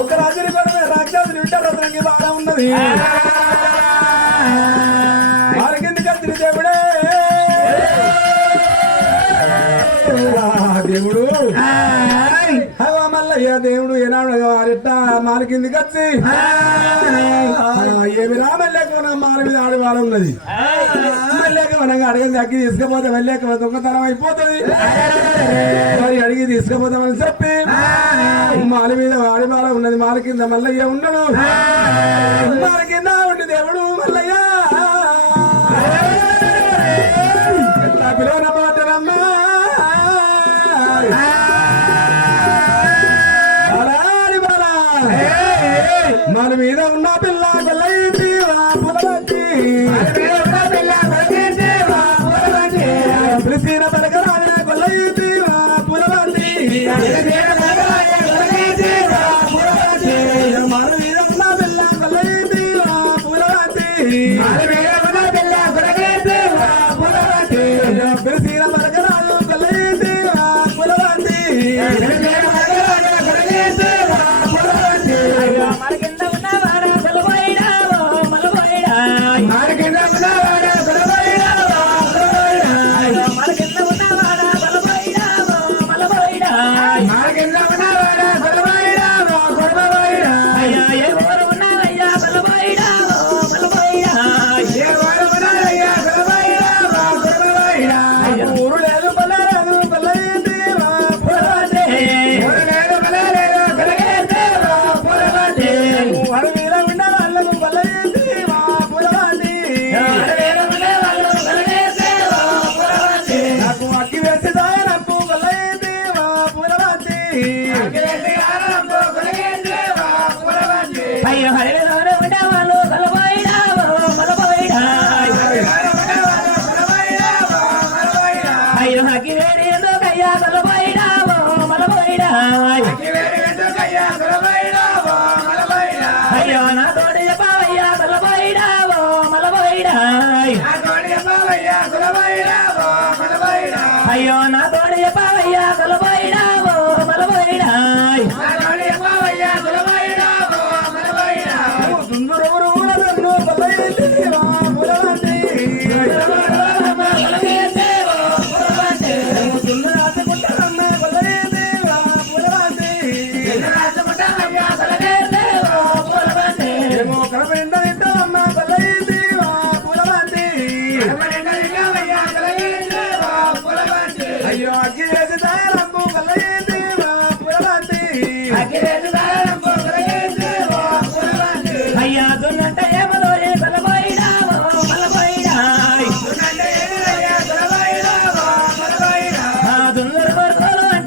ఒక రాజుని కూడా రాక్షసుని వింటారు అతనికి బాగా ఉన్నది. వారికింది కత్తిరి దేవుడే? దేవుడు. మల్లయ్య దేవుడు ఏనాడు అరిట్ట మాలికింది కచ్చి ఏమి రామల్లెకు నా మాల మీద ఆడవాళ్ళ ఉన్నది సమానంగా అడిగింది అగ్గి తీసుకుపోతే వెళ్ళాక దొంగతనం అయిపోతుంది. మరి అడిగి తీసుకుపోతామని చెప్పి మాలి మీద వాడి మాల ఉన్నది మాల కింద మల్లయ్య ఉండడు మాల కింద ఉండి దేవుడు మల్లయ్య. పిలవన పాటనమ్మా మన మీద ఉన్నా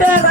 விட்டேன்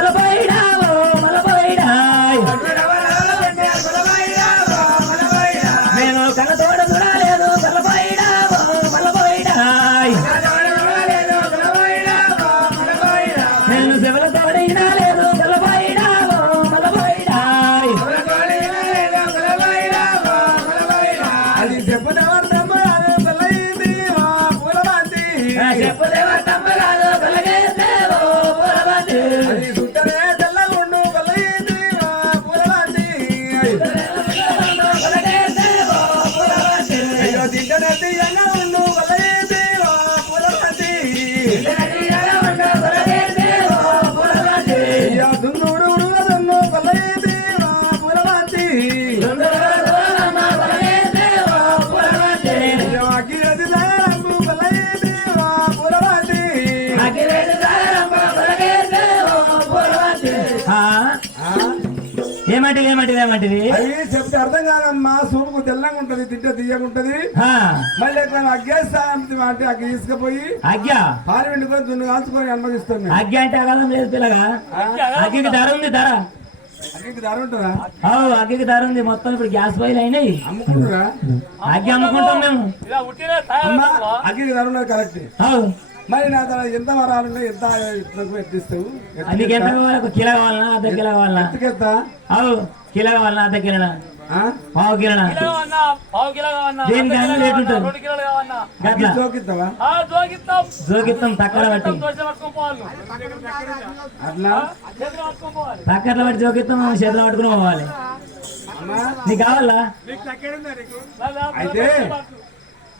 తింటే తీయకుంటది మళ్ళీ ఎక్కడ అగ్గే అక్కడ తీసుకుపోయి పార్లమెంట్ పాలు దున్ను కాల్చుకొని అనుమతిస్తుంది అగ్గి అంటే అగలం లేదు పిల్లగా. అగ్గికి ధర ఉంది ధర. అగ్గికి ధర ఉంటుందా? అవు అగ్గికి ధర ఉంది. మొత్తం ఇప్పుడు గ్యాస్ బాయిల్ అయినాయి. అమ్ముకుంటురా అగ్గి అమ్ముకుంటాం మేము. అగ్గికి ధర ఉన్నది కరెక్ట్. మరి నా ఎంత వరాలు ఎంత ఎత్తిస్తావు? నీకు ఎంత కిలో కావాలన్నా అర్ధ కిలో కావాలన్నా కిలో కావాలన్నా అర్ధ కిలో పావు కిలోనా దేనికి అన్ని రేటు ఉంటుంది? తక్కువ బట్టి అట్లా? తక్కట్లో బట్టి జోకిత్తం చేతిలో పట్టుకుని పోవాలి. అమ్మా. నీకు కావాలా? అయితే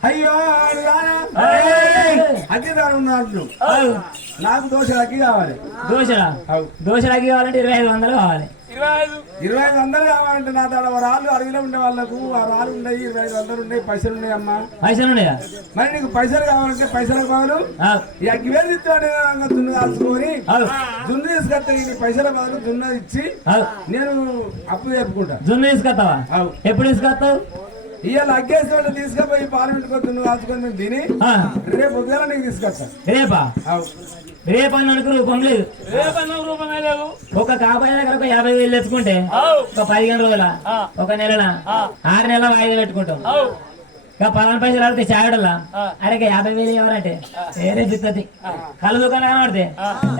అయ్యో ఆడు రానా? అగ్గి ధర ఉన్నట్లు నాకు దోశ అగ్గి కావాలి. దోశలా అవు. దోశలు అగ్గి కావాలంటే ఇరవై ఐదు వందలు కావాలి. ఇరవై ఐదు వందలు కావాలంటే నా తాడ రాళ్ళు అడవిలో ఉండే వాళ్ళకు ఆ రాళ్ళు ఉన్నాయి ఇరవై ఐదు వందలు ఉన్నాయి పైసలు ఉన్నాయి అమ్మా. పైసలు ఉన్నాయా? మరి నీకు పైసలు కావాలంటే పైసలు కావాలి అవు ఈ అగ్గి వేలు ఇస్తాడు దున్ను కాల్చుకొని దున్ను తీసుకొస్తే నీ పైసల బదులు దున్న ఇచ్చి నేను అప్పు చెప్పుకుంటా. జున్ను తీసుకొస్తావా? ఎప్పుడు తీసుకొస్తావు? ఇవాళ అగ్గేసి వాళ్ళు తీసుకుపోయి పార్లమెంట్కి దున్ను కాల్చుకొని మేము తిని రేపు ఉదయం నీకు తీసుకొస్తా. రేపా? రేపు రూపం లేదు. ఒక కాపాయి దగ్గర ఒక యాభై వేలు తెచ్చుకుంటే ఒక పదిహేను రోజుల ఒక నెలల ఆరు నెలల వాయిదా పెట్టుకుంటాం. ఇక పలానా పైసలు ఆడితే చాయడల్లా అరే యాభై వేలు ఎవరంటే వేరే బిత్తది కళ్ళు దుకాణం కనబడితే?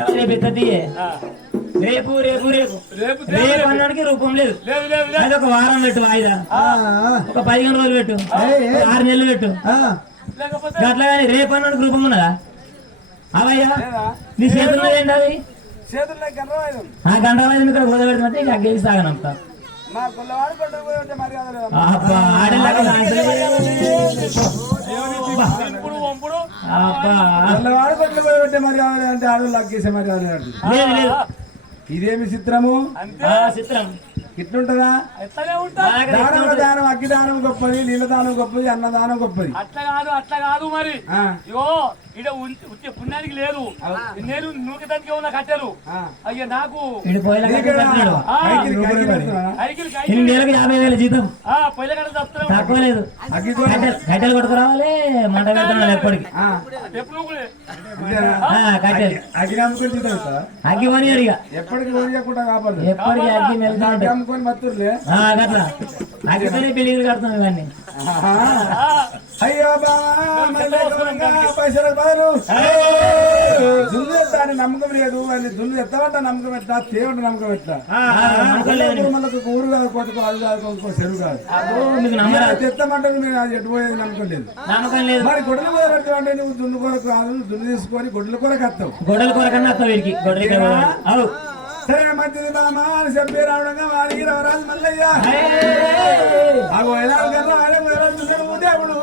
ఎవరే బిత్తది రేపు రేపు రేపు. రేపు అన్నానికి రూపం. లేదు. అది ఒక వారం పెట్టు వాయిదా. ఒక పదిహేను రోజులు పెట్టు. ఆరు నెలలు పెట్టు. అట్లా కానీ రేపు అన్నానికి రూపం ఉన్నదా? అవయ్యా నీ చేతుల్లో ఏంటి అది ఆ గంట వాయిదా ఇక్కడ కుదబెడుతుంటే ఇక గెలిచి సాగనంతా పిల్లవాడు పట్టుకు పోయి ఉంటే లేదు? అంటే ఆడవాళ్ళు అగ్గేసే లేదు లేదు ఇదేమి చిత్రము? చిత్రం. ఇట్లుంటదా? దానం ఎట్లా దానం అగ్గి దానం గొప్పది నీళ్ళ దానం గొప్పది అన్నదానం గొప్పది. అట్లా కాదు అట్లా కాదు మరి. ఇడ ఉత్తి పుణ్యానికి లేదు నేను నూకెదానికి ఉన్న కట్టారు. అయ్యా నాకు వేలకు యాభై వేల జీతం. పొయ్యిల కట్ట తక్కువ లేదు. కట్టెలు మంట పెడుతున్నాడు ఎప్పటికి. అగ్గి ఇక ఎప్పటికి ఎప్పటికి అగ్గి మెలుగుతూ అగ్గి ఉంటాయి కడతాం ఇవన్నీ. అయ్యో ఎత్తాని నమ్మకం లేదు. అని దున్ను ఎత్తమంట నమ్మకం ఎట్లా? తేవంట నమ్మకం. మనకు ఊరు కాదు కొత్త అది కాదు ఇంకో చెరువు కాదు. తెత్తమంటే మీరు అది ఎటు పోయేది నమ్మకం లేదు. మరి గొడ్డల మీద పెడతావు అంటే నువ్వు దున్ను కొరకు కాదు దున్ను తీసుకొని గొడ్డల కొరకు వస్తావు గొడవల కొరకన్నా వస్తావు గొడవలకి అవు. సరే మంచిది బామా అని చెప్పి రావడంగా వారి రవరాజు మల్లయ్య అగో ఎలా వేరాజు దేవుడు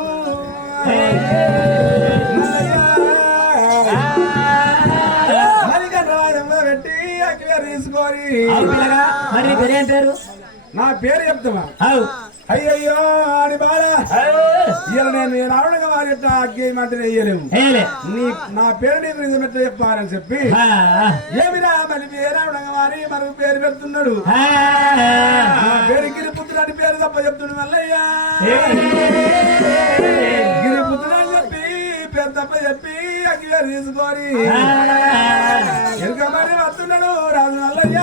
పెట్టి అక్కడ తీసుకొని మరి నీ పేరు? నా పేరు చెప్తామా అవు అయ్యయ్యో అని బాధ ఇలా నేను నేను వారి యొక్క అగ్గేయమంటే వేయలేము నీ నా పేరు నీకు నిజమెట్ట చెప్పాలని చెప్పి ఏమిరా మరి పేరావడంగా వారి మనకు పేరు పెడుతున్నాడు? పేరు గిరిపుత్రుడు అని పేరు తప్ప చెప్తున్నాడు మల్లయ్యా. గిరిపుత్రుడు అని చెప్పి పేరు తప్ప చెప్పి అగ్గి పేరు తీసుకొని ఎరుక మరి వస్తున్నాడు రాజు మల్లయ్య.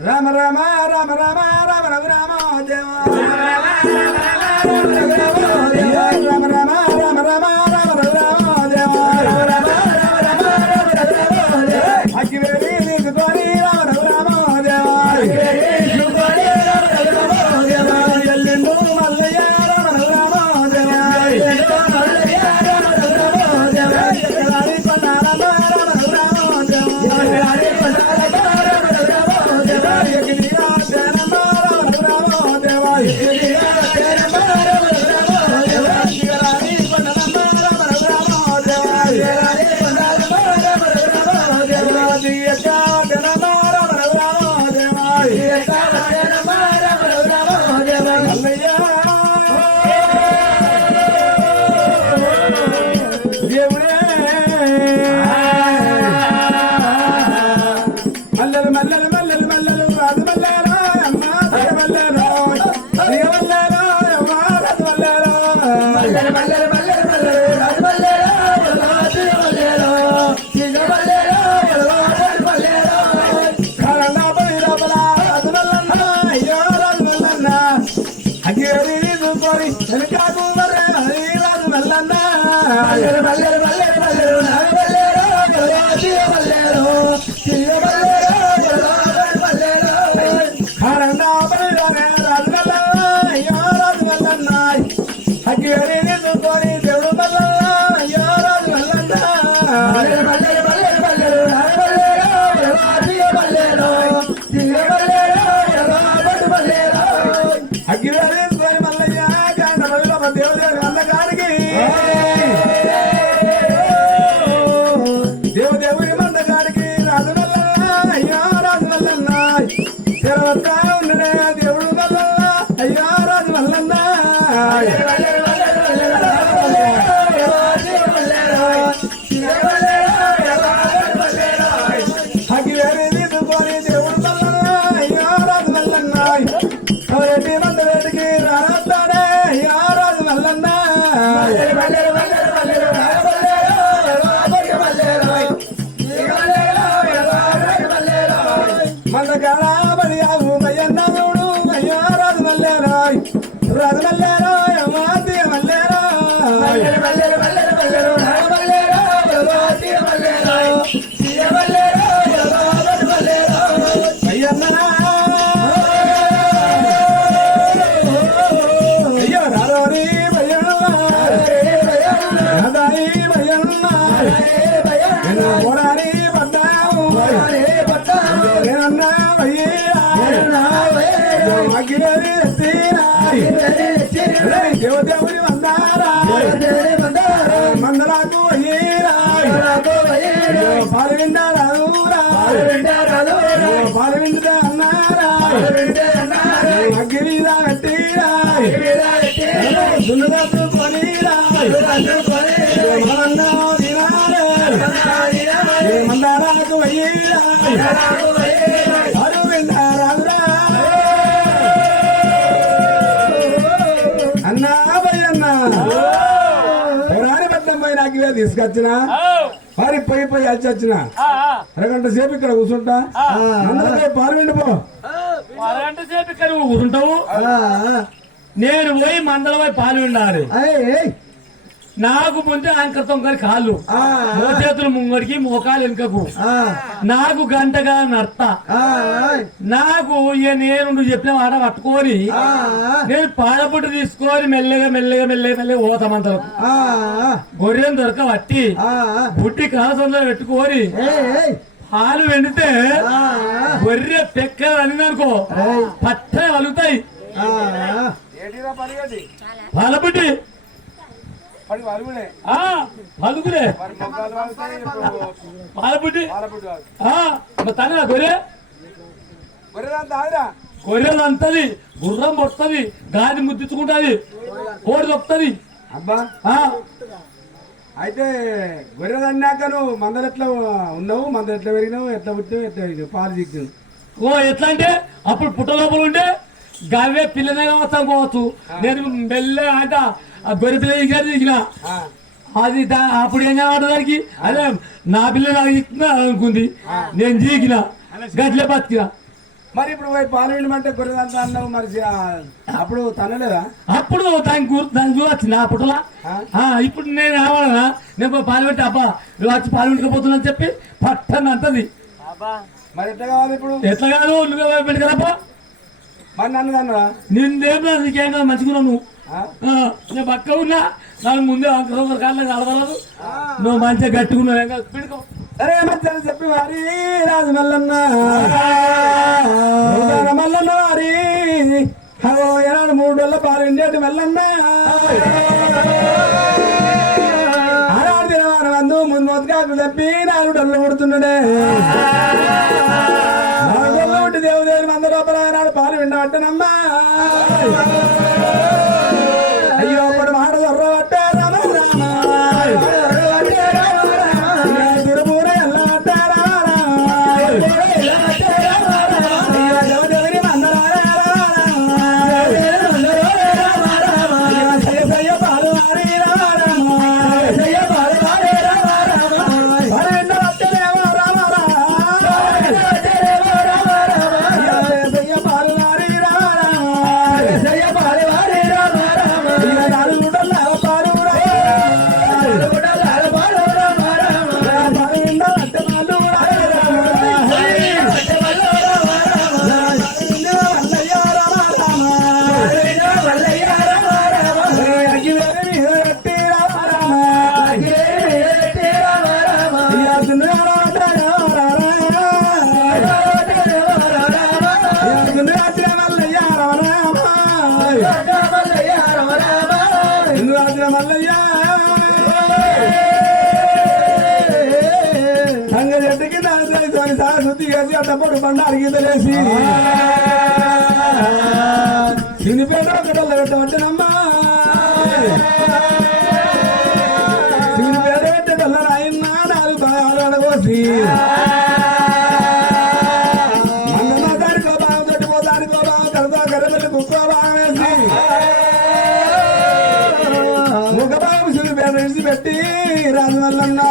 రామ రామ రామ రామ రామ రామ దేవ రామ రామ రామ రామ అయ్యేది పరికాదు మరే మరీ మల్లన్న మల్లేరాయ్ పాలవింద రాదురాయ్ పాలవింద అన్నారాయ్ అగ్గిరీద కట్టిరాయ్ దున్నుదాసు కొనిరాయ్ మరన్నా దినారే మందారాకు అరవింద రాదురాయ్ అన్నా భయన్నా పురాణి పట్నం పోయి నాకు తీసుకొచ్చిన మరి పోయి పోయి వచ్చి వచ్చిన అరగంట సేపు ఇక్కడ కూర్చుంటా? అందరికీ పాల్గొండి పో. అరగంట సేపు ఇక్కడ కూర్చుంటావు? నేను పోయి మందల పోయి పాలు ఉండాలి నాకు ముందే అంకతం కానీ కాళ్ళు. మోచేతులు ముంగడికి మోకాలు వెనుకకు. నాకు గంటగా నర్త నాకు ఇక నేను చెప్పిన మాట పట్టుకొని నేను పాడపుట్టు తీసుకొని మెల్లగా మెల్లగా మెల్లగా మెల్లగా పోతామంతరం గొర్రెను దొరక పట్టి బుట్టి కాసంలో పెట్టుకొని పాలు వెండితే గొర్రె పెక్క అనిందనుకో పట్టనే వలుగుతాయి. పాలబుట్టి ఆ మరి తన గొర్రె? గొర్రెలు అంతది గుర్రం పొడుతుంది గాలి ముద్దించుకుంటది కోడి దొక్కుతుంది అబ్బా. అయితే గొర్రెలు అన్నాక నువ్వు మందలు ఎట్లా ఉన్నావు? మందలు ఎట్లా పెరిగినావు? ఎట్లా పుట్టావు ఎట్లా పాలు చిక్కినావు ఓ ఎట్లా అంటే అప్పుడు పుట్ట లోపల ఉంటే గవ్వే పిల్లనే కావచ్చు నేను మెల్ల ఆట ఆ గొర్రె పిల్ల దిగిన దిగిన అది అప్పుడు ఏం కావాలి దానికి అదే నా పిల్ల నాకు ఇస్తున్నా అనుకుంది. నేను జీకిన గట్లే బతికిన. మరి ఇప్పుడు పోయి పాలు వినమంటే గొర్రెలు అంతా అన్నావు మరి అప్పుడు తనలేదా? అప్పుడు దాని గురి దాని చూడొచ్చింది ఆ పుట్టలా ఇప్పుడు నేను రావాలనా? నేను పోయి పాలు పెట్టి అబ్బా నువ్వు వచ్చి పాలు పెట్టుకోపోతున్నా చెప్పి పట్టని అంతది మరి ఎట్లా కావాలి ఇప్పుడు? ఎట్లా కాదు? నువ్వే పెట్టుకురాపా మరి నన్ను అన్నదా నిన్నేం నీకేం కాదు మంచిగా నువ్వు. నేను పక్క ఉన్నా నాకు ముందే అంకరం కాళ్ళ కలవలేదు నువ్వు మంచిగా గట్టుకున్నావు ఏం పిడుకో. అరే మధ్యాహ్నం చెప్పి వారి రాజు మల్లన్న మల్లన్న వారి హలో ఏనాడు మూడు నెలల పాలు ఇండేటి మల్లన్న. ఆనాడు దినవారం అందు ముందు మొదకాకు తప్పి నాలుగు డొల్లు కొడుతున్నాడే. నాలుగు డొల్లు కొట్టి దేవుదేవి మంద లోపల నాడు పాలు విండబట్టనమ్మా అయ్యో దాని సార్ శుద్ధి చేసి అట్టప్పుడు బండారు గీతలేసి సినిపేట ఒకటల్ల పెట్టవచ్చనమ్మా సినిపేట పెట్టేటల్ల నాయన్న నాలుగు బాగా కోసి పెట్టి రాజమల్లన్నా.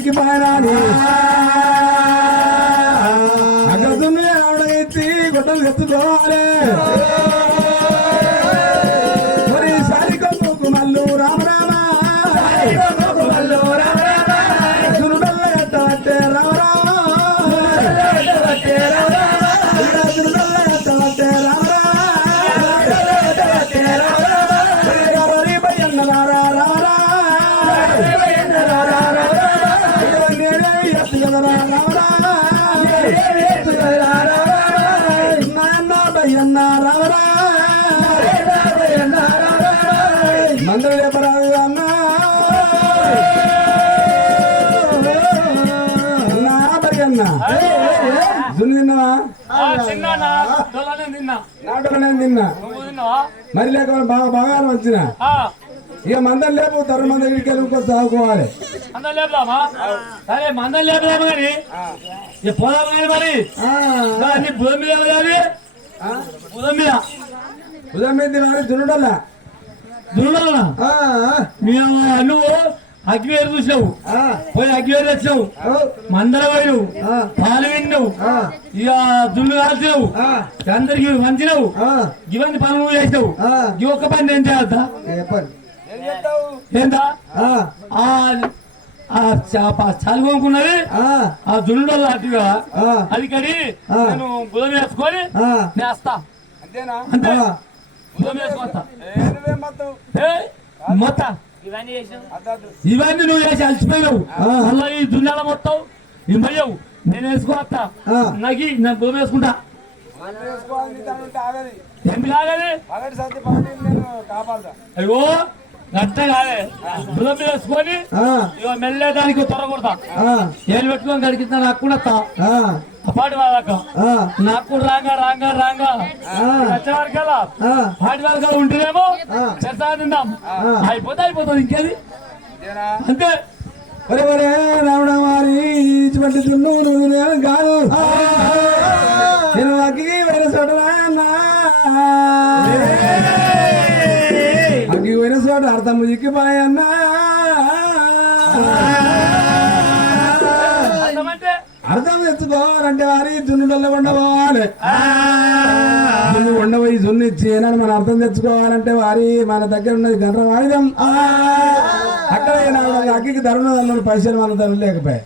అర్థం మీకు పాయనాని అగ్రతుని ఆవిడెత్తి గుట్టలు ఎత్తుకోవాలి. తిన్నా మరి లేకపోతే బాగా బాగా వచ్చిన? ఇక మందం లేపు తరు మంద ఇడికి వెళ్ళి సాగుకోవాలి. మందం లేపుదామా? సరే మందం లేపుదాము కానీ? ఇక కానీ మరి? అన్ని బుధం మీద వెళ్ళాలి బుధం మీద. ఉదయం మీద దున్నుడల్లా? మేము నువ్వు? అగ్గివేరు చూసినావు? పోయి అగ్గివేరు తెచ్చినావు? మందర పోయినావు పాలు విన్నావు? ఇక దున్ను కాల్చినావు? అందరికి వంచినావు ఇవన్నీ పనులు చేసినావు? ఈ ఒక్క పని నేను చేద్దా ఏందా? ఆ. ఆ చ- చాలు కొనుక్కున్నది ఆ. దున్నుడు అటుగా? అది కడి నేను బుధం వేసుకొని నేస్తా. అంతేనా? అంతే. బుధం వేసుకొస్తా. ఏయ్, మొత్తం. ఇవన్నీ చేసాం ఇవన్నీ నువ్వు వేసి అలసిపోయావు మళ్ళీ ఈ దున్నాల మొత్తం ఈ మయ్యవు. నేను వేసుకోవస్తా నగి నేను బుధం వేసుకుంటా. ఏం కాగలే అయ్యో బుధం వేసుకొని ఇక మెల్లే దానికి త్వర కొడతా ఏళ్ళు పెట్టుకొని గడికితే నాకు కూడా వస్తా. అపాటి వాళ్ళక. నాకు కూడా రాంగా రాంగా రాంగా. పాటి వాళ్ళగా ఉంటేనేమో తిందాం. అయిపోతే అయిపోతుంది ఇంకేది? అంతే. ఒరే ఒరే రావణ వారి ఇటువంటి దున్ను నువ్వు కాదు. అర్థం? చిక్కిపోయన్నా అర్థమంటే అర్థం తెచ్చుకోవాలంటే వారి దున్నుడల్లో ఉండబోవాలి దున్ను ఉండబోయి దున్ను ఇచ్చి మన అర్థం తెచ్చుకోవాలంటే వారి మన దగ్గర ఉన్నది గంట ఆయుధం. అక్కడ అగ్గికి ధరుణ పైసలు మన ధర లేకపోయాయి.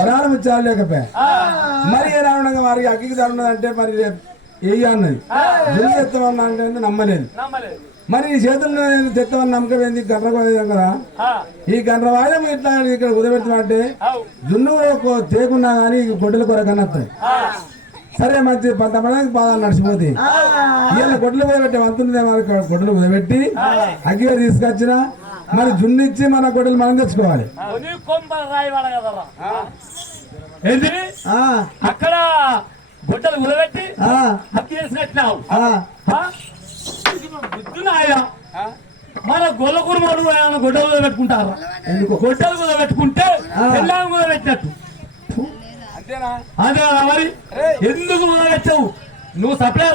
పురాణం ఇచ్చారు లేకపోయా మరి ఏ రావడంగా వారికి అగ్గికి ధర ఉన్నదంటే మరి ఏ అన్నది? దున్ను తెత్తమన్నా అంటే నమ్మలేదు. నమ్మలేదు. మరి ఈ చేతుల్లో నేను తెత్తమని నమ్మకం ఏంది? వాయిదం కదా? ఆ, ఈ గంట వాయిదం ఇట్లా ఇక్కడ కుదబెడతామంటే అవు. జున్ను ఒక తేకున్నా కానీ గొడ్డల కొర కన్నత్తాయి ఆ, సరే మంచి కొంతమందికి పాదాలు నడిచిపోతాయి. ఇవాళ గొడ్డలు కుదబెట్టి వంతుంది గొడ్డలు కుదబెట్టి అగ్గిగా తీసుకొచ్చిన. మరి జున్ను ఇచ్చి మన గొడ్డలు మనం తెచ్చుకోవాలి. ఏంటి? అక్కడ గుడ్డలు ఉలబెట్టి కట్టినావు. మన గొల్లకూరు మడు గొడ్డలు కూడా పెట్టుకుంటారు? గొడ్డలు కూడా పెట్టుకుంటే పెళ్ళాం కూడా పెట్టినట్టు. అదే మరి? ఎందుకు కూడా పెట్టావు నువ్వు సప్లై